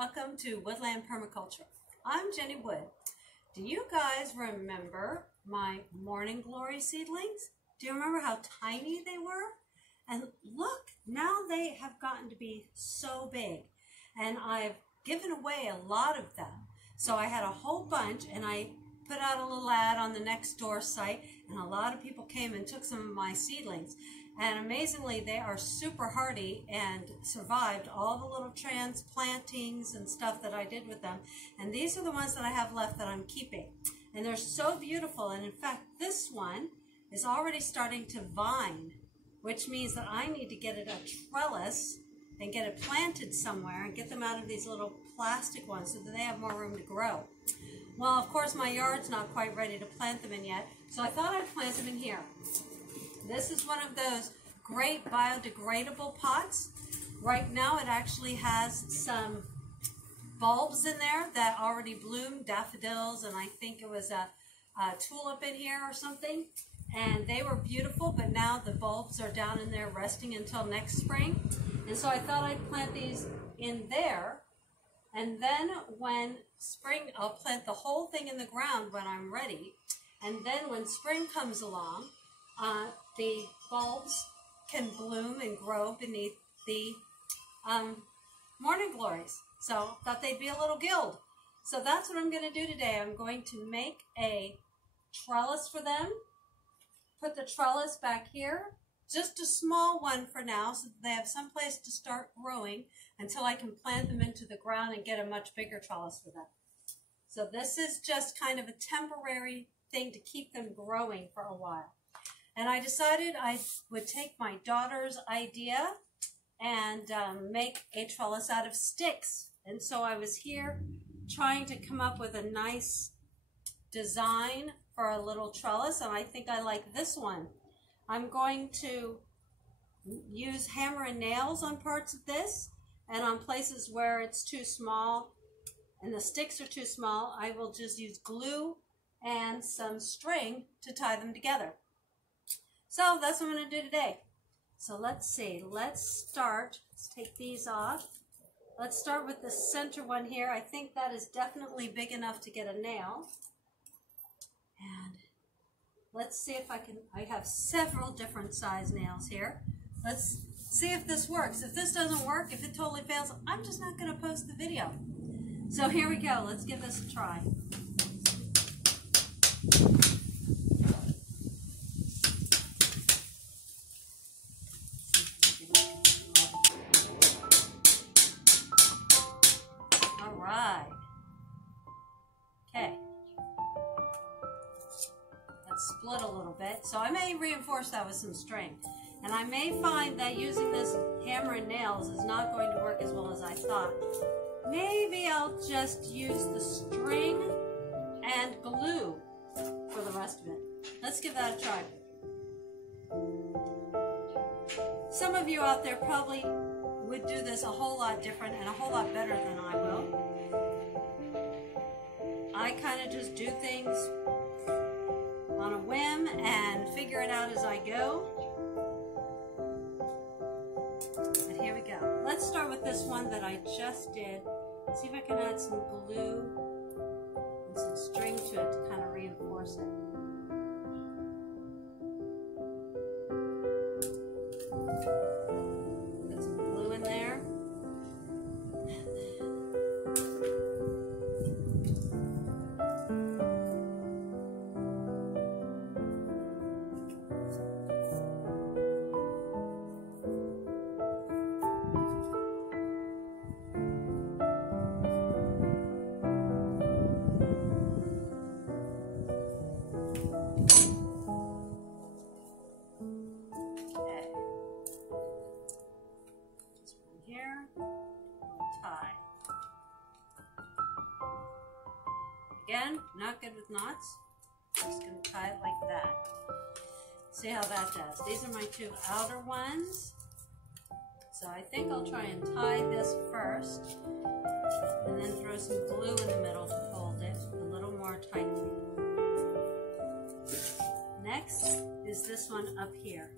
Welcome to Woodland Permaculture. I'm Jenny Wood. Do you guys remember my morning glory seedlings? Do you remember how tiny they were? And look, now they have gotten to be so big. And I've given away a lot of them. So I had a whole bunch and I put out a little ad on the next door site, and a lot of people came and took some of my seedlings. And amazingly, they are super hardy and survived all the little transplantings and stuff that I did with them. And these are the ones that I have left that I'm keeping. And they're so beautiful. And in fact, this one is already starting to vine, which means that I need to get it a trellis and get it planted somewhere and get them out of these little plastic ones so that they have more room to grow. Well, of course, my yard's not quite ready to plant them in yet, so I thought I'd plant them in here. This is one of those great biodegradable pots. Right now it actually has some bulbs in there that already bloomed, daffodils, and I think it was a tulip in here or something. And they were beautiful, but now the bulbs are down in there resting until next spring. And so I thought I'd plant these in there. And then when spring, I'll plant the whole thing in the ground when I'm ready. And then when spring comes along, the bulbs can bloom and grow beneath the morning glories. So I thought they'd be a little guild. So that's what I'm going to do today. I'm going to make a trellis for them. Put the trellis back here. Just a small one for now so that they have some place to start growing until I can plant them into the ground and get a much bigger trellis for them. So this is just kind of a temporary thing to keep them growing for a while. And I decided I would take my daughter's idea and make a trellis out of sticks. And so I was here trying to come up with a nice design for a little trellis, and I think I like this one. I'm going to use hammer and nails on parts of this, and on places where it's too small and the sticks are too small, I will just use glue and some string to tie them together. So that's what I'm going to do today. So let's see, let's take these off. Let's start with the center one here. I think that is definitely big enough to get a nail. And let's see if I have several different size nails here. Let's see if this works. If this doesn't work, if it totally fails, I'm just not going to post the video. So here we go. Let's give this a try. All right. Okay. Split a little bit, so I may reinforce that with some string, and I may find that using this hammer and nails is not going to work as well as I thought. Maybe I'll just use the string and glue for the rest of it. Let's give that a try. Some of you out there probably would do this a whole lot different and a whole lot better than I will. I kind of just do things on a whim and figure it out as I go. But here we go. Let's start with this one that I just did. See if I can add some glue and some string to it to kind of reinforce it. Put some glue in there. Again, not good with knots. I'm just going to tie it like that. See how that does. These are my two outer ones. So I think I'll try and tie this first and then throw some glue in the middle to hold it a little more tightly. Next is this one up here.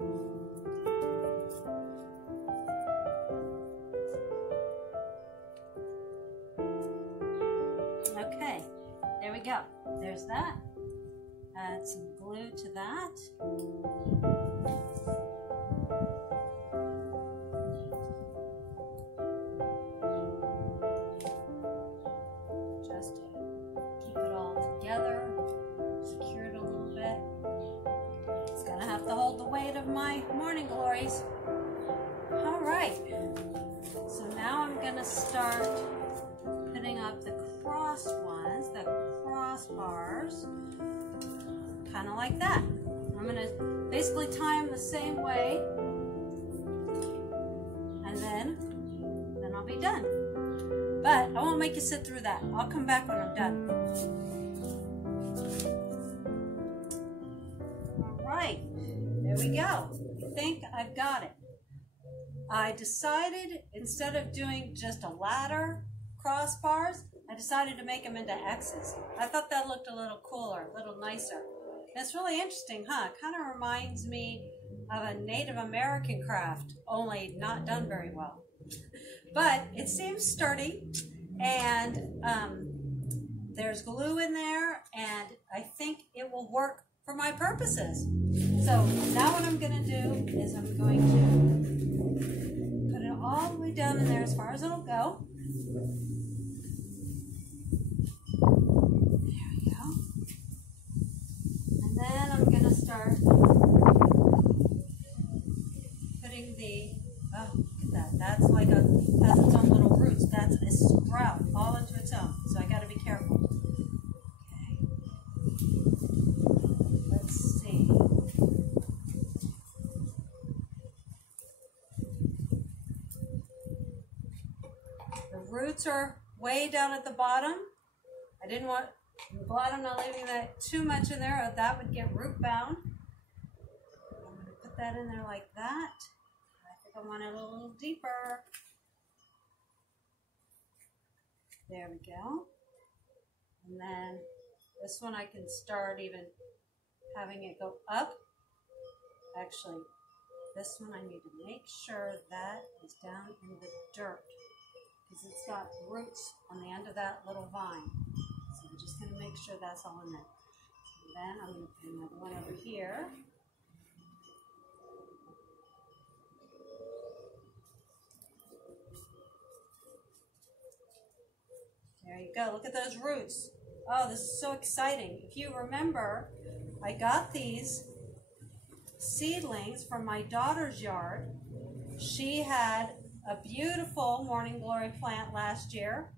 Okay, there we go. There's that. Add some glue to that. Just to keep it all together, secure it a little bit. It's gonna have to hold the weight of my morning glories. All right, so now I'm gonna start putting up the cross ones, the crossbars, kind of like that. I'm gonna basically tie them the same way, and then I'll be done. But I won't make you sit through that. I'll come back when I'm done. All right, there we go. I think I've got it. I decided, instead of doing just a ladder crossbars, I decided to make them into X's. I thought that looked a little cooler, a little nicer. It's really interesting, huh? It kind of reminds me of a Native American craft, only not done very well. But it seems sturdy, and there's glue in there, and I think it will work for my purposes. So now what I'm going to do is I'm going to put it all the way down in there as far as it'll go. There we go. And then I'm going to start putting the, oh, look at that. That's like a, has its own little roots. That's a sprout all into its own. So I got to be careful. Okay. Let's see. The roots are way down at the bottom. I didn't want, I'm glad I'm not leaving that too much in there, or that would get root bound. I'm going to put that in there like that. I think I want it a little deeper. There we go. And then this one I can start even having it go up. Actually, this one I need to make sure that is down in the dirt, because it's got roots on the end of that little vine. So I'm just going to make sure that's all in there. And then I'm going to put another one over here. There you go. Look at those roots. Oh, this is so exciting. If you remember, I got these seedlings from my daughter's yard. She had a beautiful morning glory plant last year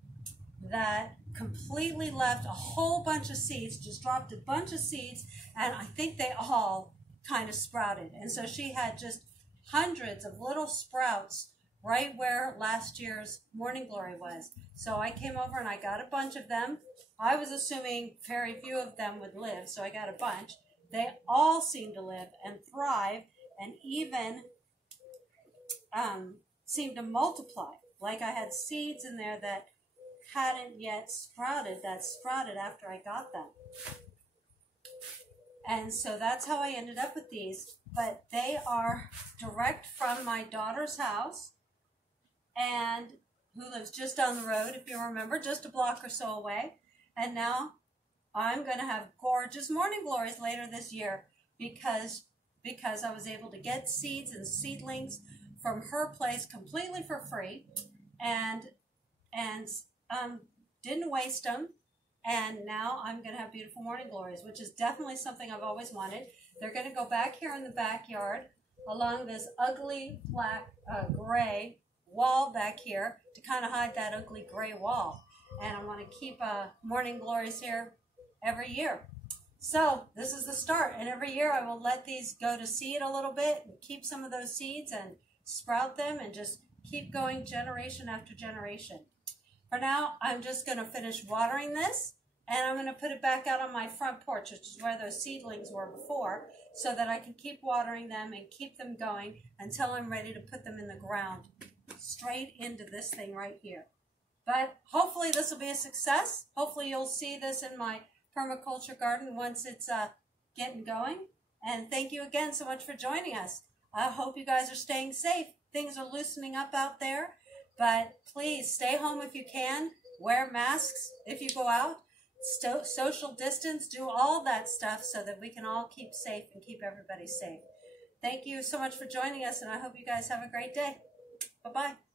that completely left a whole bunch of seeds, just dropped a bunch of seeds, and I think they all kind of sprouted. And so she had just hundreds of little sprouts right where last year's morning glory was. So I came over and I got a bunch of them. I was assuming very few of them would live, so I got a bunch. They all seem to live and thrive, and even seem to multiply. Like I had seeds in there that hadn't yet sprouted, that sprouted after I got them. And so that's how I ended up with these. But they are direct from my daughter's house, and who lives just down the road, if you remember, just a block or so away. And now I'm going to have gorgeous morning glories later this year because I was able to get seeds and seedlings from her place completely for free, and didn't waste them. And now I'm going to have beautiful morning glories, which is definitely something I've always wanted. They're going to go back here in the backyard along this ugly black gray wall back here to kind of hide that ugly gray wall. And I want to keep morning glories here every year. So this is the start, and every year I will let these go to seed a little bit and keep some of those seeds and sprout them and just keep going generation after generation. For now, I'm just going to finish watering this, and I'm going to put it back out on my front porch, which is where those seedlings were before, so that I can keep watering them and keep them going until I'm ready to put them in the ground straight into this thing right here. But hopefully this will be a success. Hopefully you'll see this in my permaculture garden once it's getting going. And thank you again so much for joining us. I hope you guys are staying safe. Things are loosening up out there, but please stay home if you can. Wear masks if you go out. Social distance, do all that stuff so that we can all keep safe and keep everybody safe. Thank you so much for joining us, and I hope you guys have a great day. Bye-bye.